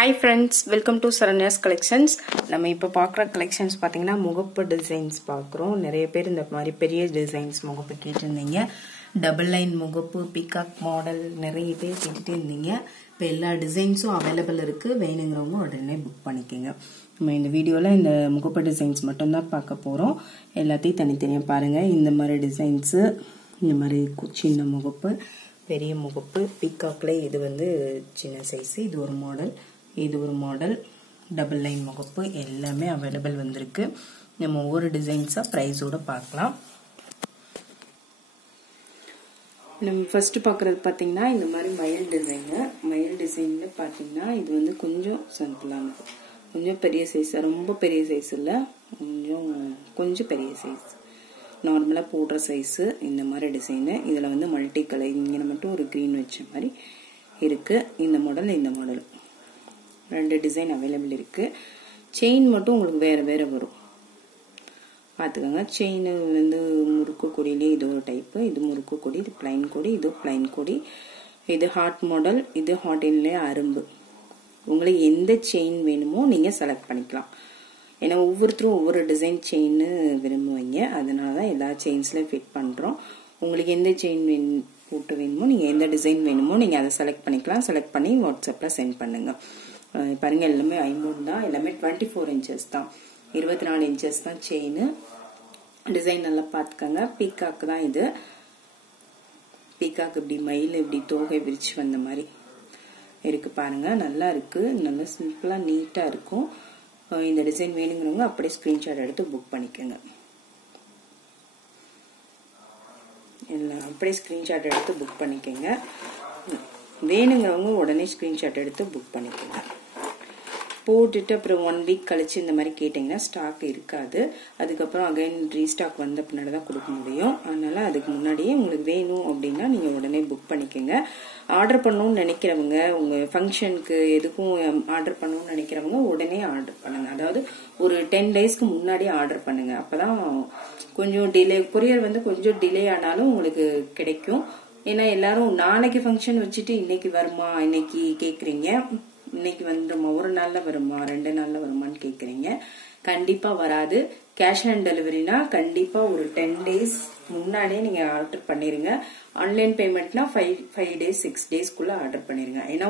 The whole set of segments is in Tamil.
Hi friends, welcome to Saranya's Collections. நம்ம இப்போ பார்க்குற கலெக்ஷன்ஸ் பார்த்தீங்கன்னா முகப்பு டிசைன்ஸ் பார்க்குறோம். நிறைய பேர் இந்த மாதிரி பெரிய டிசைன்ஸ் முகப்பு கேட்டிருந்தீங்க. டபுள் லைன் முகப்பு, பீகாக் மாடல் நிறைய பேர் கேட்டுகிட்டே இருந்தீங்க. இப்போ எல்லா டிசைன்ஸும் அவைலபிள் இருக்குது. வேணுங்கிறவங்க உடனே புக் பண்ணிக்கோங்க. நம்ம இந்த வீடியோவில் இந்த முகப்பு டிசைன்ஸ் மட்டும்தான் பார்க்க போகிறோம். எல்லாத்தையும் தனித்தனியாக பாருங்கள். இந்த மாதிரி டிசைன்ஸு, இந்த மாதிரி சின்ன முகப்பு, பெரிய முகப்பு, பீகாக்ல இது வந்து சின்ன சைஸு, இது ஒரு மாடல், இது ஒரு மாடல், டபுள் லைன் முகப்பு எல்லாமே அவைலபிள் வந்திருக்கு. நம்ம ஒவ்வொரு டிசைன்ஸாக ப்ரைஸோடு பார்க்கலாம். நம்ம ஃபர்ஸ்ட் பார்க்குறது பார்த்தீங்கன்னா இந்த மாதிரி மயில் டிசைனு. மயில் டிசைனில் பார்த்தீங்கன்னா இது வந்து கொஞ்சம் சிம்பிளாக இருக்கும். கொஞ்சம் பெரிய சைஸ், ரொம்ப பெரிய சைஸ் இல்லை, கொஞ்சம் பெரிய சைஸ், நார்மலாக போடுற சைஸு. இந்த மாதிரி டிசைனு. இதில் வந்து மல்டி கலர், இங்கே மட்டும் ஒரு க்ரீன் வச்ச மாதிரி இருக்குது. இந்த மாடல், இந்த மாடல் ரெண்டு டிசைன் அவைலபிள் இருக்குது. செயின் மட்டும் உங்களுக்கு வேறு வேறு வரும், பார்த்துக்கோங்க. செயின் வந்து முறுக்கு கொடியிலே இது ஒரு டைப்பு, இது முறுக்கு கொடி, இது பிளைன் கொடி, இது பிளைன் கொடி, இது ஹார்ட் மாடல், இது ஹார்டின்லேயே அரும்பு. உங்களுக்கு எந்த செயின் வேணுமோ நீங்கள் செலக்ட் பண்ணிக்கலாம். ஏன்னா ஒவ்வொருத்தரும் ஒவ்வொரு டிசைன் செயின் விரும்புவீங்க, அதனால தான் எல்லா செயின்ஸ்லையும் ஃபிட் பண்ணுறோம். உங்களுக்கு எந்த செயின் போட்டு வேணுமோ, நீங்கள் எந்த டிசைன் வேணுமோ நீங்கள் அதை செலக்ட் பண்ணிக்கலாம். செலக்ட் பண்ணி வாட்ஸ்அப்பில் சென்ட் பண்ணுங்கள். பாருங்கள், எல்லாமே 5 தான், எல்லாமே 24 இன்ச்சஸ் தான், 24 இன்ச்சஸ் தான் செயின். டிசைன் நல்லா பார்த்துக்கோங்க. பீகாக்கு தான் இது. பீகாக் இப்படி மயில் இப்படி தோகை விரிச்சு வந்த மாதிரி இருக்குது பாருங்கள். நல்லா இருக்குது, நல்லா சிம்பிளாக நீட்டாக இருக்கும். இந்த டிசைன் வேணுங்கிறவங்க அப்படியே ஸ்கிரீன்ஷாட் எடுத்து புக் பண்ணிக்கோங்க. எல்லாம் அப்படியே ஸ்கிரீன்ஷாட் எடுத்து புக் பண்ணிக்கோங்க. வேணுங்கிறவங்க உடனே ஸ்கிரீன்ஷாட் எடுத்து புக் பண்ணிக்கோங்க. போட்டுட்டு அப்புறம் 1 வீக் கழிச்சு இந்த மாதிரி கேட்டிங்கன்னா ஸ்டாக் இருக்காது. அதுக்கப்புறம் அகைன் ரீஸ்டாக் வந்த பின்னாடி தான் கொடுக்க முடியும். அதனால அதுக்கு முன்னாடியே உங்களுக்கு வேணும் அப்படின்னா நீங்கள் உடனே புக் பண்ணிக்கோங்க. ஆர்டர் பண்ணணும்னு நினைக்கிறவங்க, உங்கள் ஃபங்க்ஷனுக்கு எதுக்கும் ஆர்டர் பண்ணணும்னு நினைக்கிறவங்க உடனே ஆர்டர் பண்ணுங்க. அதாவது ஒரு 10 டேஸ்க்கு முன்னாடி ஆர்டர் பண்ணுங்க. அப்போதான் கொஞ்சம் டிலே, கொரியர் வந்து கொஞ்சம் டிலே ஆனாலும் உங்களுக்கு கிடைக்கும். ஏன்னா எல்லாரும் நாளைக்கு ஃபங்க்ஷன் வச்சுட்டு இன்னைக்கு வருமா, இன்னைக்கு கேட்குறீங்க, இன்னைக்கு வந்துடுமா, ஒரு நாள்ல வருமா, 2 நாள்ல வருமான்னு கேட்குறீங்க. கண்டிப்பா வராது. கேஷ் ஆன் டெலிவரினா கண்டிப்பா ஒரு 10 டேஸ் முன்னாடியே நீங்க ஆர்டர் பண்ணிருங்க. ஆன்லைன் பேமெண்ட்னா 5 டேஸ் 6 டேஸ்க்குள்ள ஆர்டர் பண்ணிருங்க. ஏன்னா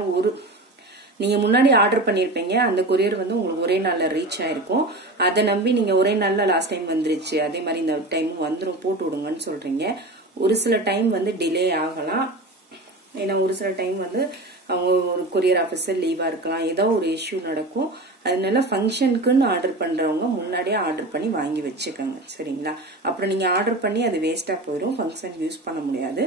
நீங்க முன்னாடி ஆர்டர் பண்ணிருப்பீங்க, அந்த கொரியர் வந்து உங்களுக்கு ஒரே நாள்ல ரீச் ஆயிருக்கும். அதை நம்பி நீங்க ஒரே நாள்ல லாஸ்ட் டைம் வந்துருச்சு, அதே மாதிரி இந்த டைம் வந்துடும், போட்டு விடுங்கன்னு சொல்றீங்க. ஒரு சில டைம் வந்து டிலே ஆகலாம். ஏன்னா ஒரு சில டைம் வந்து அவங்க ஒரு கொரியர் ஆஃபீஸர் லீவா இருக்கலாம், ஏதோ ஒரு இஷ்யூ நடக்கும். அதனால ஃபங்க்ஷனுக்குன்னு ஆர்டர் பண்றவங்க முன்னாடியே ஆர்டர் பண்ணி வாங்கி வச்சுக்கோங்க, சரிங்களா? அப்புறம் நீங்க ஆர்டர் பண்ணி அது வேஸ்டா போயிடும், ஃபங்க்ஷன் யூஸ் பண்ண முடியாது.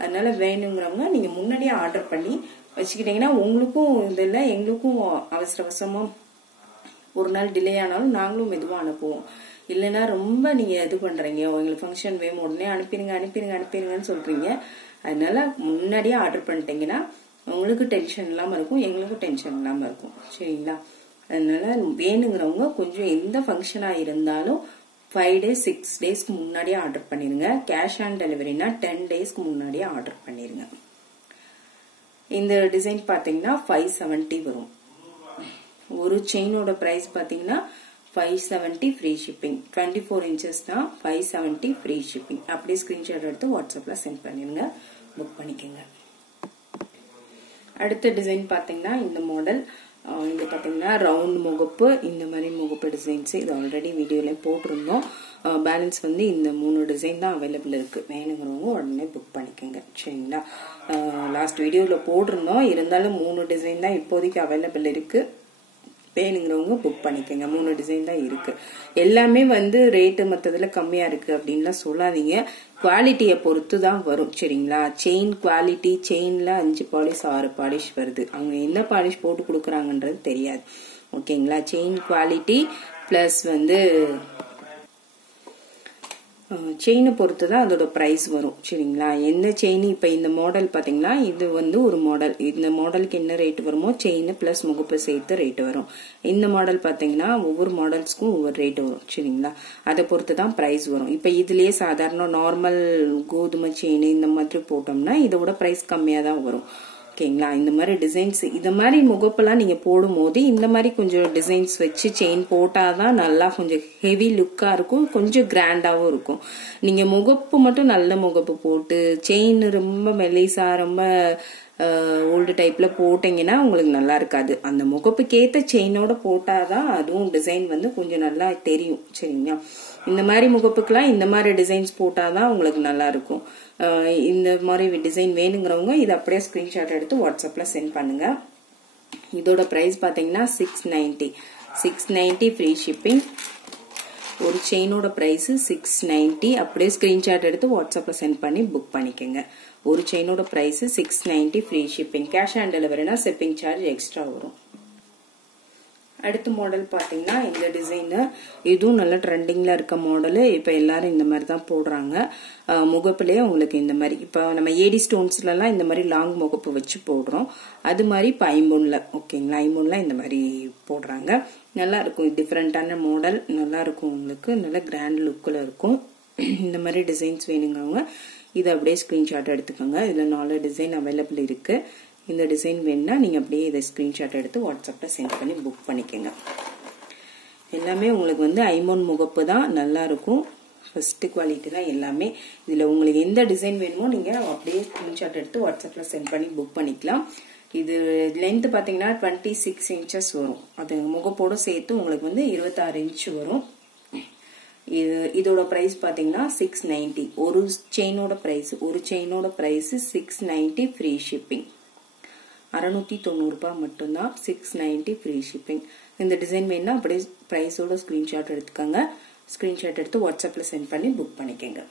அதனால வேணுங்கிறவங்க நீங்க முன்னாடியே ஆர்டர் பண்ணி வச்சுக்கிட்டீங்கன்னா உங்களுக்கும் இதில் எங்களுக்கும் அவசர அவசரமா ஒரு நாள் டிலே ஆனாலும் நாங்களும் மெதுவாக அனுப்புவோம். இல்லைன்னா ரொம்ப நீங்க இது பண்றீங்க, உங்களுக்கு ஃபங்க்ஷன் வேணும் உடனே அனுப்பிடுங்கன்னு சொல்றீங்க. அதனால முன்னாடியே ஆர்டர் பண்ணிட்டீங்கன்னா உங்களுக்கு டென்ஷன் இல்லாம இருக்கும், எங்களுக்கும் டென்ஷன் இல்லாம இருக்கும், சரிங்களா? அதனால வேணுங்கிறவங்க கொஞ்சம் எந்த ஃபங்க்ஷனா இருந்தாலும் 5 டேஸ் 6 டேஸ்க்கு முன்னாடியே ஆர்டர் பண்ணிருங்க. கேஷ் ஆன் டெலிவரினா 10 டேஸ்க்கு முன்னாடியே ஆர்டர் பண்ணிருங்க. இந்த டிசைன் பாத்தீங்கன்னா 570 வரும். ஒரு செயினோட பிரைஸ் பாத்தீங்கன்னா 570 ஃப்ரீ ஷிப்பிங். 24 இன்ச்சஸ் தான், 570 ஃப்ரீ ஷிப்பிங். அப்படியே ஸ்கிரீன்ஷாட் எடுத்து வாட்ஸ்அப்ல சென்ட் பண்ணிருங்க, புக் பண்ணிக்கோங்க. அடுத்த டிசைன் பாத்தீங்கன்னா இந்த மாடல். இது பாத்தீங்கன்னா ரவுண்ட் முகப்பு, இந்த மாதிரி முகப்பு டிசைன்ஸ் இது ஆல்ரெடி வீடியோல போட்டிருந்தோம். பேலன்ஸ் வந்து இந்த 3 டிசைன் தான் அவைலபிள் இருக்கு. வேணுங்கிறவங்க உடனே புக் பண்ணிக்கோங்க, சரிங்களா? லாஸ்ட் வீடியோல போட்டிருந்தோம், இருந்தாலும் 3 டிசைன் தான் இப்போதைக்கு அவைலபிள் இருக்கு. வேணுங்கிறவங்க புக் பண்ணிக்கோங்க. 3 டிசைன் தான் இருக்கு. எல்லாமே வந்து ரேட்டு மற்றதுல கம்மியா இருக்கு அப்படின்லாம் சொல்லாதீங்க. குவாலிட்டியை பொறுத்து தான் வரும், சரிங்களா? செயின் குவாலிட்டி, செயின்ல 5 பாலிஷ் 6 பாலிஷ் வருது. அவங்க என்ன பாலிஷ் போட்டு கொடுக்குறாங்கன்றது தெரியாது, ஓகேங்களா? செயின் குவாலிட்டி பிளஸ் வந்து செயினை பொறுத்து தான் அதோட பிரைஸ் வரும், சரிங்களா? எந்த செயின் இப்ப இந்த மாடல் பாத்தீங்கன்னா இது வந்து ஒரு மாடல், இந்த மாடலுக்கு என்ன ரேட் வருமோ செயின் பிளஸ் முகப்பு சேர்த்து ரேட் வரும். இந்த மாடல் பாத்தீங்கன்னா ஒவ்வொரு மாடல்ஸ்க்கும் ஒவ்வொரு ரேட் வரும், சரிங்களா? அதை பொறுத்து தான் பிரைஸ் வரும். இப்ப இதுலயே சாதாரண நார்மல் கோதுமை செயின் இந்த மாதிரி போட்டோம்னா இதோட பிரைஸ் கம்மியா தான் வரும். ஓகேங்களா. இந்த மாதிரி டிசைன்ஸ் இந்த மாதிரி முகப்பெல்லாம் நீங்க போடும்போது இந்த மாதிரி கொஞ்சம் டிசைன்ஸ் வச்சு செயின் போட்டாதான் நல்லா கொஞ்சம் ஹெவி லுக்கா இருக்கும், கொஞ்சம் கிராண்டாவும் இருக்கும். நீங்க முகப்பு மட்டும் நல்ல முகப்பு போட்டு செயின் ரொம்ப மெலிசா ரொம்ப ஓல்டு டைப்ல போட்டீங்கன்னா உங்களுக்கு நல்லா இருக்காது. அந்த முகப்புக்கேத்த செயினோட போட்டாதான் அதுவும் டிசைன் வந்து கொஞ்சம் நல்லா தெரியும். சரிங்களா. இந்த மாதிரி முகப்புக்கெல்லாம் இந்த மாதிரி டிசைன்ஸ் போட்டாதான் உங்களுக்கு நல்லா இருக்கும். இந்த மாதிரி டிசைன் வேணுங்கிறவங்க இதை அப்படியே ஸ்கிரீன்ஷாட் எடுத்து வாட்ஸ்அப்ல சென்ட் பண்ணுங்க. இதோட பிரைஸ் பாத்தீங்கன்னா 690 ஃப்ரீ ஷிப்பிங். ஒரு செயினோட பிரைஸ் 690. அப்படியே ஸ்கிரீன்ஷாட் எடுத்து வாட்ஸ்அப்ல சென்ட் பண்ணி புக் பண்ணிக்கோங்க. ஒரு செயினோட price 690 free shipping. Cash on டெலிவரினா ஷிப்பிங் சார்ஜ் எக்ஸ்ட்ரா வரும். அடுத்த மாடல் பாத்தீங்கன்னா இந்த டிசைன், இதுவும் நல்ல ட்ரெண்டிங்ல இருக்க மாடல். இப்ப எல்லாரும் இந்த மாதிரி தான் போடுறாங்க. முகப்புலயே உங்களுக்கு இந்த மாதிரி இப்ப நம்ம ஏடி ஸ்டோன்ஸ்ல எல்லாம் இந்த மாதிரி லாங் முகப்பு வச்சு போடுறோம். அது மாதிரி இப்ப ஐம்பொன்ல ஓகேங்களா, ஐம்பொன்ல இந்த மாதிரி போடுறாங்க. நல்லா இருக்கும், டிஃப்ரெண்டான மாடல், நல்லா இருக்கும், உங்களுக்கு நல்ல கிராண்ட் லுக்ல இருக்கும். இந்த மாதிரி டிசைன்ஸ் வேணுங்கிறவங்க இதை அப்படியே ஸ்கிரீன்ஷாட் எடுத்துக்கோங்க. இதுல 4 டிசைன் அவைலபிள் இருக்கு. இந்த டிசைன் வேணும்னா நீங்க அப்படியே இதை ஸ்கிரீன்ஷாட் எடுத்து வாட்ஸ்அப்ல சென்ட் பண்ணி புக் பண்ணிக்கோங்க. எல்லாமே உங்களுக்கு வந்து ஐம்பொன் முகப்பு தான், நல்லா இருக்கும். ஃபர்ஸ்ட் குவாலிட்டி தான் எல்லாமே. இதுல உங்களுக்கு எந்த டிசைன் வேணுமோ நீங்க அப்படியே ஸ்கிரீன்ஷாட் எடுத்து வாட்ஸ்அப்ல சென்ட் பண்ணி புக் பண்ணிக்கலாம். இது லென்த் பாத்தீங்கன்னா 26 இன்ச்சஸ் வரும். அது முகப்போட சேர்த்து உங்களுக்கு வந்து 26 இன்ச் வரும். இதோட பிரைஸ் பாத்தீங்கன்னா 690. ஒரு செயினோட பிரைஸ் 690 ஃப்ரீ ஷிப்பிங். 690 ரூபாய் மட்டும்தான், 690 ஃப்ரீ ஷிப்பிங். இந்த டிசைன் வேணும்னா அப்படியே பிரைஸோட ஸ்கிரீன்ஷாட் எடுத்துக்கோங்க. ஸ்கிரீன்ஷாட் எடுத்து வாட்ஸ்அப்ல சென்ட் பண்ணி புக் பண்ணிக்கோங்க.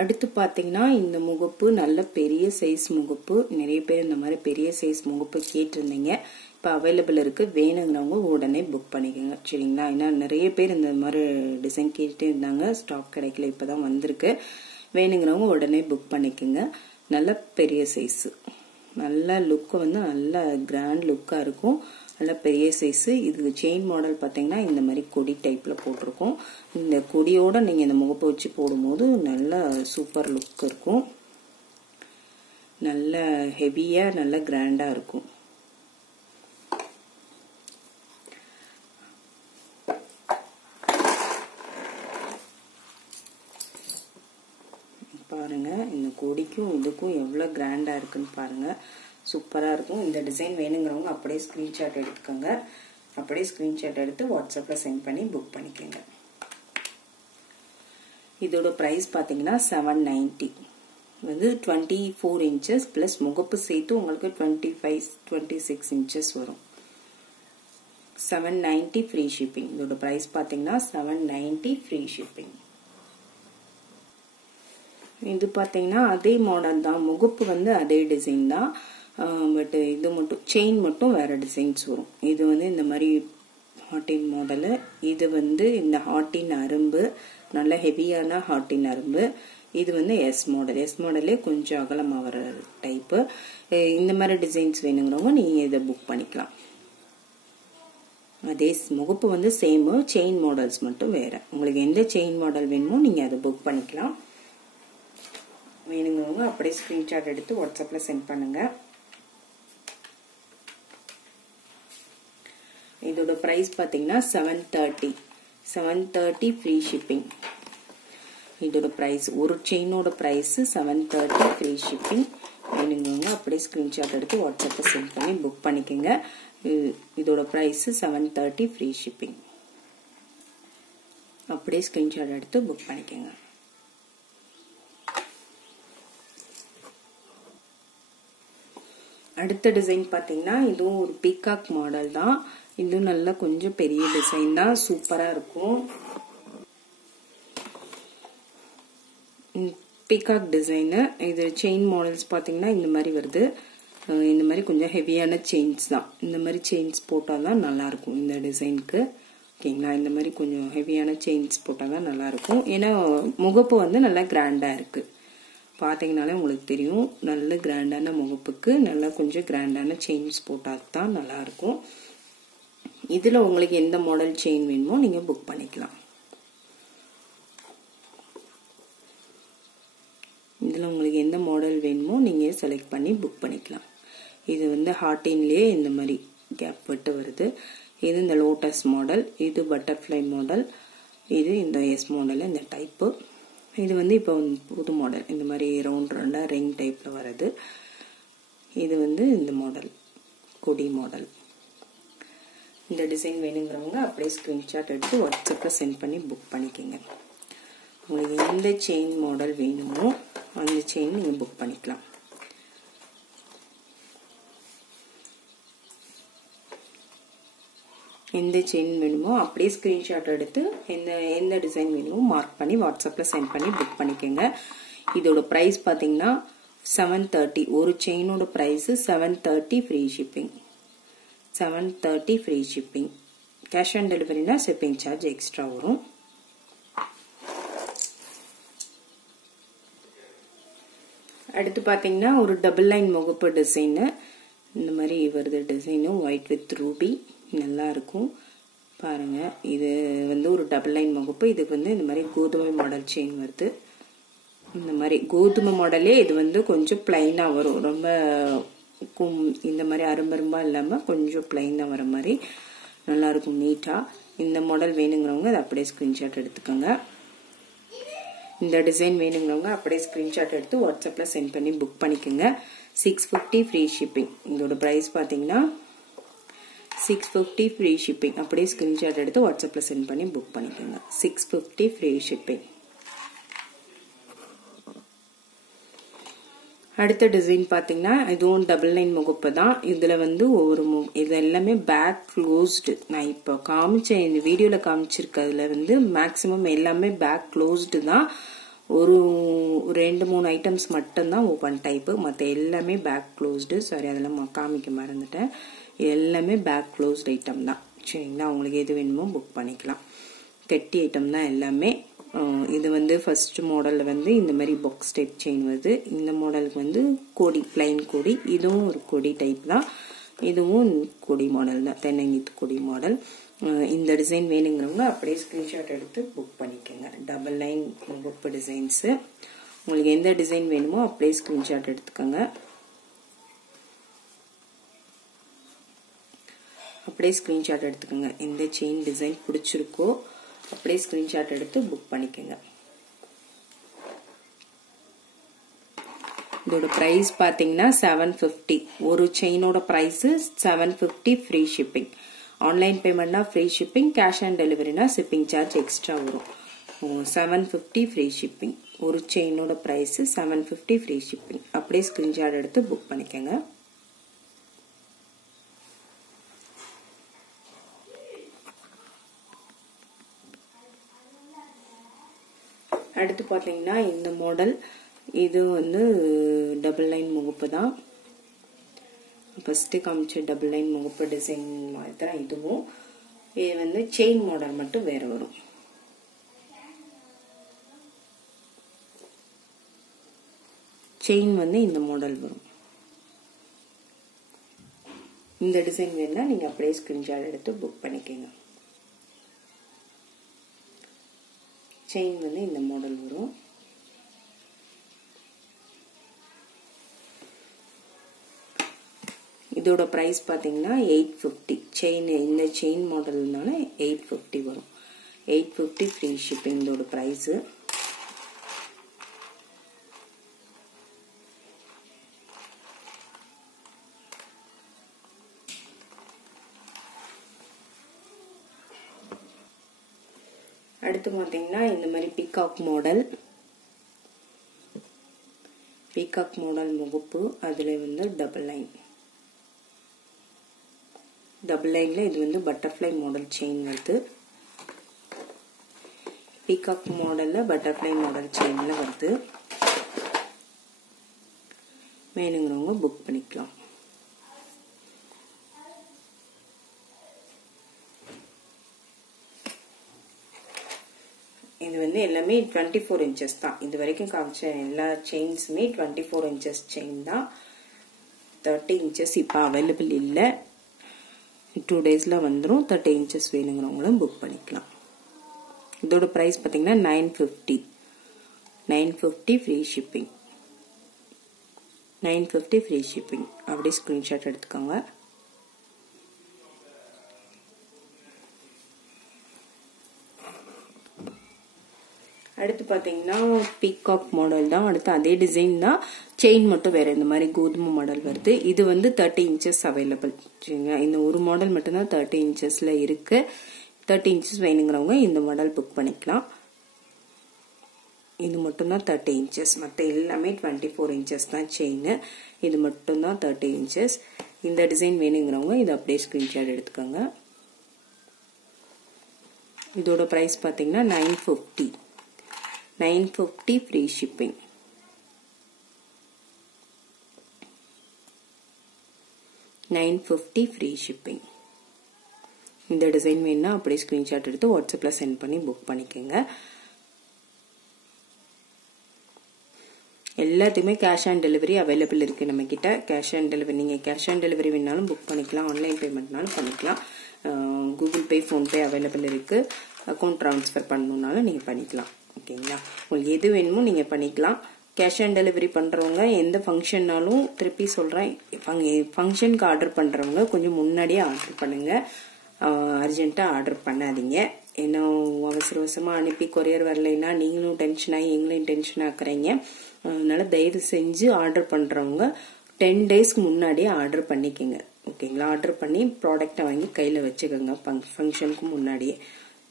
அடுத்து பாத்தீங்கன்னா இந்த முகப்பு நல்ல பெரிய சைஸ் முகப்பு. நிறைய பேர் இந்த மாதிரி பெரிய சைஸ் முகப்பு கேட்டிருந்தீங்க. இப்ப அவைலபிள் இருக்கு. வேணுங்கிறவங்க உடனே புக் பண்ணிக்கோங்க. சரிங்களா. ஏன்னா நிறைய பேர் இந்த மாதிரி டிசைன் கேட்டுட்டே இருந்தாங்க, ஸ்டாக் கிடைக்கல, இப்பதான் வந்திருக்கு. வேணுங்கிறவங்க உடனே புக் பண்ணிக்கோங்க. நல்ல பெரிய சைஸ், நல்ல லுக் வந்து நல்ல கிராண்ட் லுக்கா இருக்கும். நல்ல பெரிய சைஸ். இது செயின் மாடல் பாத்தீங்கன்னா இந்த மாதிரி கொடி டைப்ல போட்டிருக்கும். இந்த கொடியோட நீங்க இந்த முகப்பை வச்சு போடும்போது நல்ல சூப்பர் லுக் இருக்கும். நல்ல ஹெவியா நல்ல கிராண்டா இருக்கும். பாருங்க இந்த கொடிக்கும் இதுக்கும் எவ்வளவு கிராண்டா இருக்குன்னு பாருங்க. சூப்பரா இருக்கும். இந்த டிசைன் வேணுங்கிறவங்க அப்படியே ஸ்கிரீன்ஷாட் எடுத்துக்கோங்க. அப்படியே ஸ்கிரீன்ஷாட் எடுத்து வாட்ஸ்அப்ல சென்ட் பண்ணி புக் பண்ணிக்கோங்க. இதோட பிரைஸ் பாத்தீங்கன்னா 790. வந்து 24 இன்ச்சஸ் பிளஸ் முகப்பு சேர்த்து உங்களுக்கு 26 இன்ச்சஸ் வரும். 790 ஃப்ரீ ஷிப்பிங். இதோட பிரைஸ் பாத்தீங்கன்னா 790 ஃப்ரீ ஷிப்பிங். இது பாத்தீங்கன்னா அதே மாடல் தான், முகப்பு வந்து அதே டிசைன் தான். பட் இது மட்டும் செயின் மட்டும் வேற டிசைன்ஸ் வரும். இது வந்து இந்த மாதிரி ஹார்டின் மாடலு. இது வந்து இந்த ஹார்டின் அரும்பு, நல்ல ஹெவியான ஹார்டின் அரும்பு. இது வந்து எஸ் மாடலே கொஞ்சம் அகலமா வர டைப்பு. இந்த மாதிரி டிசைன்ஸ் வேணுங்கிறவங்க நீங்க இதை புக் பண்ணிக்கலாம். அதே முகப்பு வந்து சேம், செயின் மாடல்ஸ் மட்டும் வேற. உங்களுக்கு எந்த செயின் மாடல் வேணுமோ நீங்க அதை புக் பண்ணிக்கலாம். வேணுங்கிறவங்க அப்படியே ஸ்கிரீன்ஷாட் எடுத்து வாட்ஸ்அப்ல சென்ட் பண்ணுங்க. இதோட பிரைஸ் பாத்தீங்கன்னா 730 ஃப்ரீ ஷிப்பிங். இதோட பிரைஸ் ஒரு செயினோட பிரைஸ் 730 ஃப்ரீ ஷிப்பிங். வேணுங்கிறவங்க அப்படியே ஸ்கிரீன்ஷாட் எடுத்து வாட்ஸ்அப்ல சென்ட் பண்ணி புக் பண்ணிக்கோங்க. இதோட பிரைஸ் 730 ஃப்ரீ ஷிப்பிங். அப்படியே ஸ்கிரீன்ஷாட் எடுத்து புக் பண்ணிக்கோங்க. அடுத்த டிசைன் பாத்தீங்கன்னா இதுவும் ஒரு பீகாக் மாடல் தான். இதுவும் நல்லா கொஞ்சம் பெரிய டிசைன் தான், சூப்பரா இருக்கும். Peacock design. இது செயின் மாடல்ஸ் பாத்தீங்கன்னா இந்த மாதிரி வருது. இந்த மாதிரி கொஞ்சம் ஹெவியான செயின்ஸ் தான். இந்த மாதிரி செயின்ஸ் போட்டாதான் நல்லா இருக்கும் இந்த டிசைனுக்கு. ஓகேங்களா. இந்த மாதிரி கொஞ்சம் ஹெவியான செயின்ஸ் போட்டாதான் நல்லா இருக்கும். ஏன்னா முகப்பு வந்து நல்லா கிராண்டா இருக்கு. பாத்தீங்கன்னாலே உங்களுக்கு தெரியும், நல்ல கிராண்டான முகப்புக்கு நல்லா கொஞ்சம் கிராண்டான செயின்ஸ் போட்டா தான் நல்லா இருக்கும். இதுல உங்களுக்கு எந்த மாடல் செயின் வேணுமோ நீங்க புக் பண்ணிக்கலாம். இதில் உங்களுக்கு எந்த மாடல் வேணுமோ நீங்கள் செலக்ட் பண்ணி புக் பண்ணிக்கலாம். இது வந்து ஹார்டின்லேயே இந்த மாதிரி கேப் விட்டு வருது. இது இந்த லோட்டஸ் மாடல், இது பட்டர்ஃப்ளை மாடல், இது இந்த எஸ் மாடல் இந்த டைப்பு. இது வந்து இப்போ புது மாடல் இந்த மாதிரி ரவுண்ட் ரவுண்டாக ரிங் டைப்பில் வருது. இது வந்து இந்த மாடல் கொடி மாடல். இந்த டிசைன் வேணுங்கிறவங்க அப்படியே ஸ்க்ரீன்ஷாட் எடுத்து வாட்ஸ்அப்பில் சென்ட் பண்ணி புக் பண்ணிக்கோங்க. உங்களுக்கு எந்த செயின் மாடல் வேணுமோ அந்த செயின் நீங்கள் புக் பண்ணிக்கலாம். எந்த செயின் வேணுமோ அப்படியே ஸ்க்ரீன்ஷாட் எடுத்து எந்த டிசைன் வேணுமோ மார்க் பண்ணி வாட்ஸ்அப்பில் சென்ட் பண்ணி புக் பண்ணிக்கோங்க. இதோட ப்ரைஸ் பார்த்தீங்கன்னா 730. ஒரு செயினோட price 730 free shipping. 730 free shipping. Cash on டெலிவரினா ஷிப்பிங் சார்ஜ் எக்ஸ்ட்ரா வரும். அடுத்து பார்த்தீங்கன்னா ஒரு டபுள் லைன் முகப்பு டிசைனு இந்த மாதிரி வருது. டிசைனும் ஒயிட் வித் ரூபி நல்லா இருக்கும் பாருங்க. இது வந்து ஒரு டபுள் லைன் முகப்பு. இதுக்கு வந்து இந்த மாதிரி கோதுமை மாடல் செயின் வருது. இந்த மாதிரி கோதுமை மாடலே இது வந்து கொஞ்சம் பிளைனாக வரும். ரொம்ப இந்த மாதிரி அரும்பரும்பா இல்லாமல் கொஞ்சம் பிளைனாக வர மாதிரி நல்லா இருக்கும் நீட்டாக. இந்த மாடல் வேணுங்கிறவங்க அதை அப்படியே ஸ்க்ரீன்ஷாட் எடுத்துக்கோங்க. இந்த டிசைன் வேணுங்கிறவங்க அப்படியே ஸ்க்ரீன்ஷாட் எடுத்து வாட்ஸ்அப்பில் சென்ட் பண்ணி புக் பண்ணிக்கோங்க. 650 ஃப்ரீ ஷிப்பிங். இதோட ப்ரைஸ் பார்த்தீங்கன்னா 650 ஃப்ரீ ஷிப்பிங். அப்படியே ஸ்க்ரீன்ஷாட் எடுத்து வாட்ஸ்அப்பில் சென்ட் பண்ணி புக் பண்ணிக்கோங்க. 650 ஃப்ரீ ஷிப்பிங். அடுத்த டிசைன் பார்த்தீங்கன்னா இதுவும் டபுள் லைன் முகப்பு தான். இதில் வந்து ஒவ்வொரு இது எல்லாமே பேக் க்ளோஸ்டு. நான் இப்போ காமிச்சேன் இந்த வீடியோவில் காமிச்சிருக்கிறதுல வந்து மேக்ஸிமம் எல்லாமே பேக் க்ளோஸ்டு தான். ஒரு 2-3 ஐட்டம்ஸ் மட்டும்தான் ஓப்பன் டைப்பு. மற்ற எல்லாமே பேக் க்ளோஸ்டு. சாரி அதெல்லாம் காமிக்க மறந்துட்டேன். எல்லாமே பேக் க்ளோஸ்டு ஐட்டம் தான். சரிங்களா, உங்களுக்கு எது வேணுமோ புக் பண்ணிக்கலாம். கெட்டி ஐட்டம் தான் எல்லாமே. இது வந்து ஃபர்ஸ்ட் மாடலில் வந்து இந்த மாதிரி பாக்ஸ் டைப் செயின் வருது. இந்த மாடலுக்கு வந்து கொடி பிளைன் கொடி. இதுவும் ஒரு கொடி டைப் தான். இதுவும் கொடி மாடல் தான், தென்னங்கீத்து கொடி மாடல். இந்த டிசைன் வேணுங்கிறவங்க அப்படியே ஸ்க்ரீன்ஷாட் எடுத்து புக் பண்ணிக்கோங்க. டபுள் லைன் முகப்பு டிசைன்ஸு. உங்களுக்கு எந்த டிசைன் வேணுமோ அப்படியே ஸ்க்ரீன்ஷாட் எடுத்துக்கோங்க. அப்படியே ஸ்க்ரீன்ஷாட் எடுத்துக்கோங்க. எந்த செயின் டிசைன் பிடிச்சிருக்கோ அப்படியே ஸ்க்ரீன்ஷாட் எடுத்து புக் பண்ணிக்கோங்க. இதோட ப்ரைஸ் பார்த்தீங்கன்னா 750. ஒரு செயினோட ப்ரைஸு 750 ஃப்ரீ ஷிப்பிங். ஆன்லைன் பேமெண்ட்னா ஃப்ரீ ஷிப்பிங், கேஷ் ஆன் டெலிவரினா ஷிப்பிங் சார்ஜ் எக்ஸ்ட்ரா வரும். 750 ஃப்ரீ ஷிப்பிங். ஒரு செயினோட ப்ரைஸு 750 ஃப்ரீ ஷிப்பிங். அப்படியே ஸ்க்ரீன்ஷாட் எடுத்து புக் பண்ணிக்கோங்க. அடுத்து பார்த்தீங்கன்னா இந்த மாடல். இது வந்து டபுள் லைன் முகப்பு தான். ஃபர்ஸ்ட் காமிச்ச டபுள் லைன் முகப்பு டிசைன் மாதிரி தான் இதுவும். இது வந்து செயின் மாடல் மட்டும் வேற வரும். செயின் வந்து இந்த மாடல் வரும். இந்த டிசைன் வேணா நீங்க அப்படியே ஸ்கிரீன்ஷாட் எடுத்து புக் பண்ணிக்கோங்க. செயின் வந்து இந்த மாடல் வரும். இதோட பிரைஸ் பாத்தீங்கன்னா 850. செயின் இந்த செயின் மாடல்னால 850 வரும். 850 ஃப்ரீ ஷிப்பிங் இதோட பிரைஸ். அடுத்து பாத்தீங்கன்னா இந்த மாதிரி பீகாக் மாடல் முகப்பு. அதுல வந்து டபுள் லைன்ல இது வந்து பட்டர்ஃப்ளை மாடல் செயின் வருது. பீகாக் மாடல்ல பட்டர்ஃப்ளை மாடல் செயின்ல வருது. வேணுங்கிறவங்க புக் பண்ணிக்கலாம். இது வந்து எல்லாமே 24 inches தான். இது வரைக்கும் காமிச்ச எல்லா செயின்ஸுமே 24 inches செயின் தான். 30 inches இப்போ அவைலபிள் இல்லை. 2 daysல வந்துடும். 30 inches வேணுங்கிறவங்களும் புக் பண்ணிக்கலாம். இதோட ப்ரைஸ் பார்த்தீங்கன்னா 950 ஃப்ரீ ஷிப்பிங். 950 free shipping. அப்படியே ஸ்க்ரீன்ஷாட் எடுத்துக்கோங்க. அடுத்து பார்த்தீங்கன்னா பீகாக் மாடல் தான். அடுத்து அதே டிசைன் தான், செயின் மட்டும் வேற இந்த மாதிரி கோதுமை மாடல் வருது. இது வந்து 30 இன்ச்சஸ் அவைலபிள். சரிங்களா, இந்த ஒரு மாடல் மட்டும்தான் 30 இன்ச்சஸ்ல இருக்கு. 30 இன்ச்சஸ் வேணுங்கிறவங்க இந்த மாடல் புக் பண்ணிக்கலாம். இது மட்டும்தான் 30 இன்ச்சஸ், மற்ற எல்லாமே 24 இன்ச்சஸ் தான் செயின். இது மட்டும்தான் 30 இன்ச்சஸ். இந்த டிசைன் வேணுங்கிறவங்க இதை அப்படியே ஸ்கிரீன்ஷாட் எடுத்துக்கோங்க. இதோட பிரைஸ் பார்த்தீங்கன்னா 950 ஃப்ரீ ஷிப்பிங். $950 free shipping. இந்த டிசைன் வேணும்னா அப்படியே ஸ்கிரீன்ஷாட் எடுத்து வாட்ஸ்அப்ல சென்ட் பண்ணி புக் பண்ணிக்கோங்க. எல்லாத்துக்குமே கேஷ் ஆன் டெலிவரி அவைலபிள் இருக்கு நம்ம கிட்ட. கேஷ் ஆன் டெலிவரி, நீங்க கேஷ் ஆன் டெலிவரி வேணாலும் புக் பண்ணிக்கலாம், ஆன்லைன் பேமெண்ட்னாலும் பண்ணிக்கலாம். கூகுள் பே, ஃபோன்பே அவைலபிள் இருக்கு. அக்கௌண்ட் ட்ரான்ஸ்ஃபர் பண்ணணும்னாலும் நீங்க பண்ணிக்கலாம். ஓகேங்களா, உங்களுக்கு எது வேணுமோ நீங்க பண்ணிக்கலாம். கேஷ் ஆன் டெலிவரி பண்றவங்க எந்த ஃபங்க்ஷன்னாலும், திருப்பி சொல்றேன், ஃபங்க்ஷனுக்கு ஆர்டர் பண்றவங்க கொஞ்சம் முன்னாடியே ஆர்டர் பண்ணுங்க. அர்ஜென்ட்டா ஆர்டர் பண்ணாதீங்க. ஏன்னா அவசரமா அனுப்பி கொரியர் வரலைன்னா நீங்களும் டென்ஷன் ஆகி எங்களையும் டென்ஷன் ஆக்குறீங்க. அதனால தயவு செஞ்சு ஆர்டர் பண்றவங்க 10 டேஸ்க்கு முன்னாடியே ஆர்டர் பண்ணிக்கோங்க. ஓகேங்களா, ஆர்டர் பண்ணி ப்ராடக்டை வாங்கி கையில வச்சுக்கோங்க ஃபங்க்ஷனுக்கு முன்னாடியே.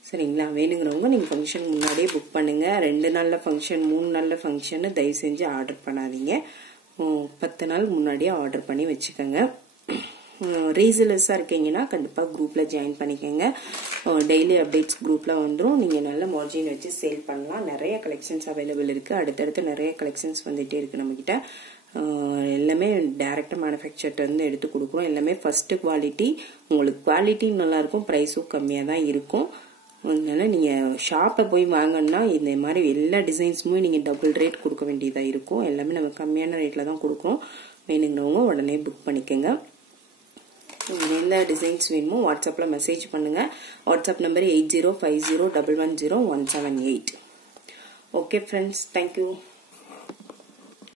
சரிங்களா, வேணுங்கிறவங்க நீங்க ஃபங்க்ஷனுக்கு முன்னாடியே புக் பண்ணுங்க. 2 நாள்ல ஃபங்க்ஷன், 3 நாள்ல ஃபங்க்ஷன் தயவு செஞ்சு ஆர்டர் பண்ணாதீங்க. 10 நாள் முன்னாடியே ஆர்டர் பண்ணி வச்சுக்கோங்க. ரீசேலர்ஸா இருக்கீங்கன்னா கண்டிப்பா குரூப்ல ஜாயின் பண்ணிக்கோங்க. டெய்லி அப்டேட்ஸ் குரூப்ல வந்துடும். நீங்க நல்ல மார்ஜின் வச்சு சேல் பண்ணலாம். நிறைய கலெக்ஷன்ஸ் அவைலபிள் இருக்கு. அடுத்தடுத்து நிறைய கலெக்ஷன்ஸ் வந்துட்டே இருக்கு நம்ம கிட்ட. எல்லாமே டைரக்டா மேனுஃபேக்சர்ட் வந்து எடுத்து கொடுக்குறோம். எல்லாமே ஃபர்ஸ்ட் குவாலிட்டி. உங்களுக்கு குவாலிட்டி நல்லா இருக்கும், பிரைஸும் கம்மியா தான் இருக்கும். அதனால நீங்க ஷாப்பை போய் வாங்கன்னா இந்த மாதிரி எல்லா டிசைன்ஸுமே நீங்க டபுள் ரேட் கொடுக்க வேண்டியதா இருக்கும். எல்லாமே நம்ம கம்மியான ரேட்ல தான் கொடுக்குறோம். வேணுங்கிறவங்க உடனே புக் பண்ணிக்கோங்க. எந்த டிசைன்ஸ் வேணுமோ வாட்ஸ்அப்ல மெசேஜ் பண்ணுங்க. WhatsApp number 8050110178. Okay friends, thank you.